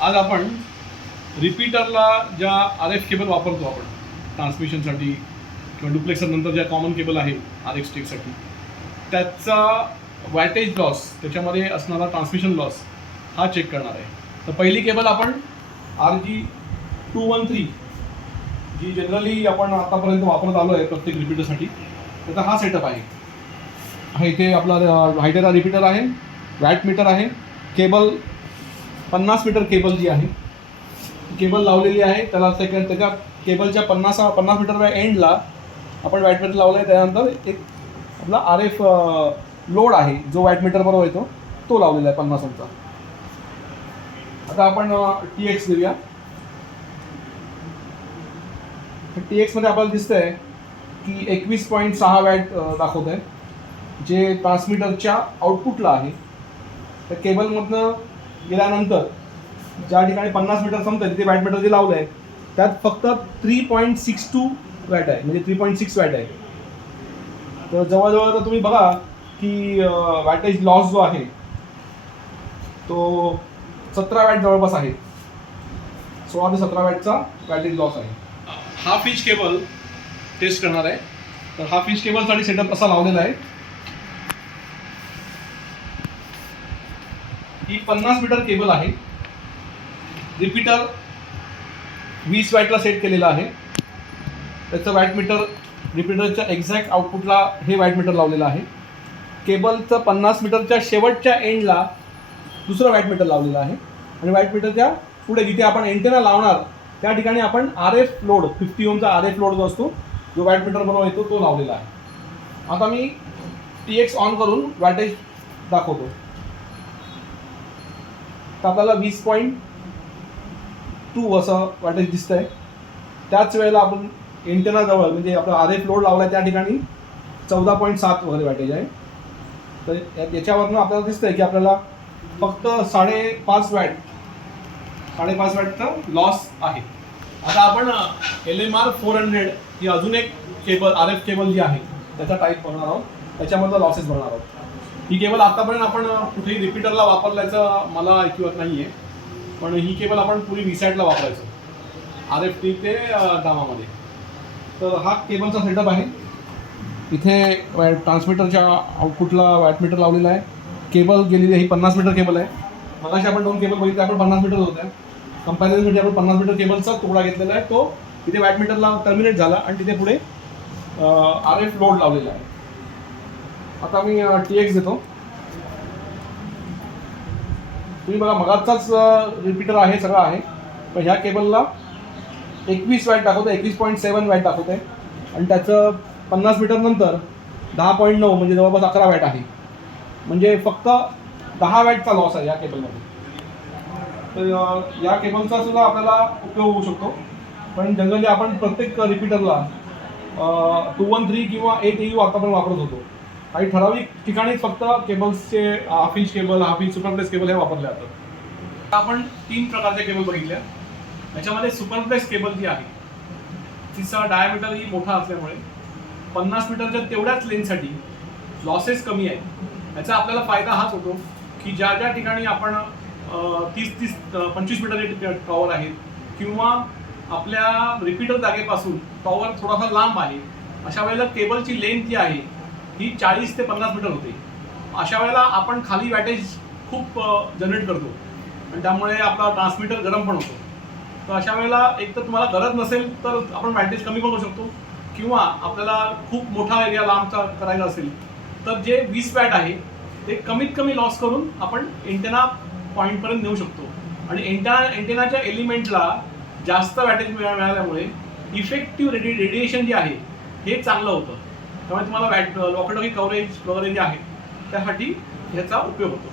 आज आपण रिपीटरला ज्या आर एफ केबल वापरतो आपण ट्रान्समिशनसाठी किंवा डुप्लेक्सर नंतर ज्या कॉमन केबल आहे आर एक्स टेकसाठी, त्याचा वॅटेज लॉस, त्याच्यामध्ये असणारा ट्रान्समिशन लॉस हा चेक करणार आहे. तर पहिली केबल आपण RG213 जी जनरली आपण आतापर्यंत वापरत आलो आहे प्रत्येक रिपीटरसाठी, त्याचा हा सेटअप आहे. इथे आपला हायटेरा रिपीटर आहे, वॅट मीटर आहे, केबल 50 मीटर केबल जी आहे केबल लावलेली आहे. त्याच्या केबलच्या 50 मीटरच्या एंडला आपण वॅट मीटर लावला आहे. त्यानंतर एक आपला आर एफ लोड आहे जो वॅट मीटर बरोबर येतो, तो लावलेला आहे 50 ओमचा. आता आपण TX देऊया. TX मध्ये आपल्याला दिसतंय की 21.6 वॅट दाखवत आहे, जे ट्रान्समीटरच्या आउटपुटला आहे. त्या केबलमधनं गेल्यानंतर ज्या ठिकाणी 50 मीटर संपतं तिथे वॅट मीटर जे लावलं आहे त्यात फक्त 3.62 वॅट आहे, म्हणजे 3.6 वॅट आहे. तर जवळजवळ तर तुम्ही बघा की वॅटेज लॉस जो आहे तो 17 वॅट जवळपास आहे. 16 ते 17 वॅटचा वॅटेज लॉस आहे. हाफ इंच केबल टेस्ट करणार आहे. तर हाफ इंच केबलसाठी सेटअप असा लावलेला आहे. ही 50 मीटर केबल आहे. रिपीटर 20 वॅटला सेट केलेला आहे. त्याचं वॅट मीटर रिपीटरच्या एक्झॅक्ट आउटपुटला हे वॅट मीटर लावलेलं आहे. केबलचं 50 मीटरच्या शेवटच्या एंडला दुसरं वॅट मीटर लावलेलं आहे. आणि वॅट मीटरच्या पुढे जिथे आपण एंटेना लावणार त्या ठिकाणी आपण RF लोड 50 ओमचा RF लोड जो असतो, जो वॅट मीटर बरोबर येतो, तो लावलेला आहे. आता मी TX ऑन करून वॅटेज दाखवतो. तर आपल्याला 20.2 असं वॅटेज दिसतं आहे. त्याच वेळेला आपण एंटेना जवळ म्हणजे आपला RF लोड लावला आहे त्या ठिकाणी 14.7 वगैरे वॅटेज आहे. तर याच्यावरनं आपल्याला दिसतं आहे की आपल्याला फक्त 5.5 वॅटचा लॉस आहे. आता आपण LMR 400 ही अजून एक केबल RF केबल जी आहे त्याचा टाईप बघणार आहोत, त्याच्यामधला लॉसेस बघणार आहोत. ही केबल आतापर्यंत आपण कुठेही रिपीटरला वापरल्याचं मला ऐकिवत नाही आहे, पण ही केबल आपण पुरी VSATला वापरायचो RF ते दामामध्ये. तर हा केबलचा सेटअप आहे. इथे ट्रान्समीटरच्या आउटपुटला वॅट मीटर लावलेला आहे. केबल गेलेली आहे, ही 50 मीटर केबल आहे. मगाशी आपण 2 केबल बघितले, आपण 50 मीटर होत्या. कंपॅरिझनसाठी आपण 50 मीटर केबलचा तुकडा घेतलेला आहे. तो तिथे वॅट मीटरला टर्मिनेट झाला आणि तिथे पुढे RF लोड लावलेला आहे. आता मी TX देतो. तुम्ही बघा मगाचाच रिपीटर आहे, सगळं आहे. पण ह्या केबलला 21 वॅट दाखवतं, 21.7 वॅट दाखवत आहे. आणि त्याचं 50 मीटर नंतर 10.9 म्हणजे जवळपास 11 वॅट आहे. म्हणजे फक्त 10 वॅटचा लॉस आहे या केबलमध्ये. तर या केबलचा सुद्धा आपल्याला उपयोग होऊ शकतो. पण जनरली आपण प्रत्येक रिपीटरला 213 किंवा 8 AU आतापर्यंत वापरत होतो. काही ठराविक ठिकाणीच फक्त केबल्सचे half inch cable, half inch सुपरप्लेस केबल हे वापरले जातात. आपण 3 प्रकारच्या केबल बघितल्या. याच्यामध्ये सुपरप्लेस केबल जी आहे तिचा डायमीटरही मोठा असल्यामुळे 50 मीटरच्या तेवढ्याच लेन्थसाठी लॉसेस कमी आहेत. याचा आपल्याला फायदा हाच होतो की ज्या ज्या ठिकाणी आपण 25 मीटर टॉवर आहेत किंवा आपल्या रिपीटर जागेपासून टॉवर थोडासा लांब आहे, अशा वेळेला केबलची लेंथ जी आहे ही 40 ते 50 मीटर होते. अशा वेळेला आपण खाली वॅटेज खूप जनरेट करतो आणि त्यामुळे आपला ट्रान्समीटर गरम पण होतो. तर अशा वेळेला एक तर तुम्हाला गरज नसेल तर आपण वॅटेज कमी पण करू शकतो, किंवा आपल्याला खूप मोठा एरिया लांबचा करायचा असेल तर जे 20 वॅट आहे ते कमीत कमी लॉस करून आपण एंटेना पॉईंटपर्यंत नेऊ शकतो. आणि एंटेनाच्या एलिमेंटला जास्त वॅटेज मिळाल्यामुळे इफेक्टिव्ह रेडिएशन जे आहे हे चांगलं होतं. त्यामुळे तुम्हाला वॉकी टॉकी कव्हरेज वगैरे जे आहे त्यासाठी ह्याचा उपयोग होतो.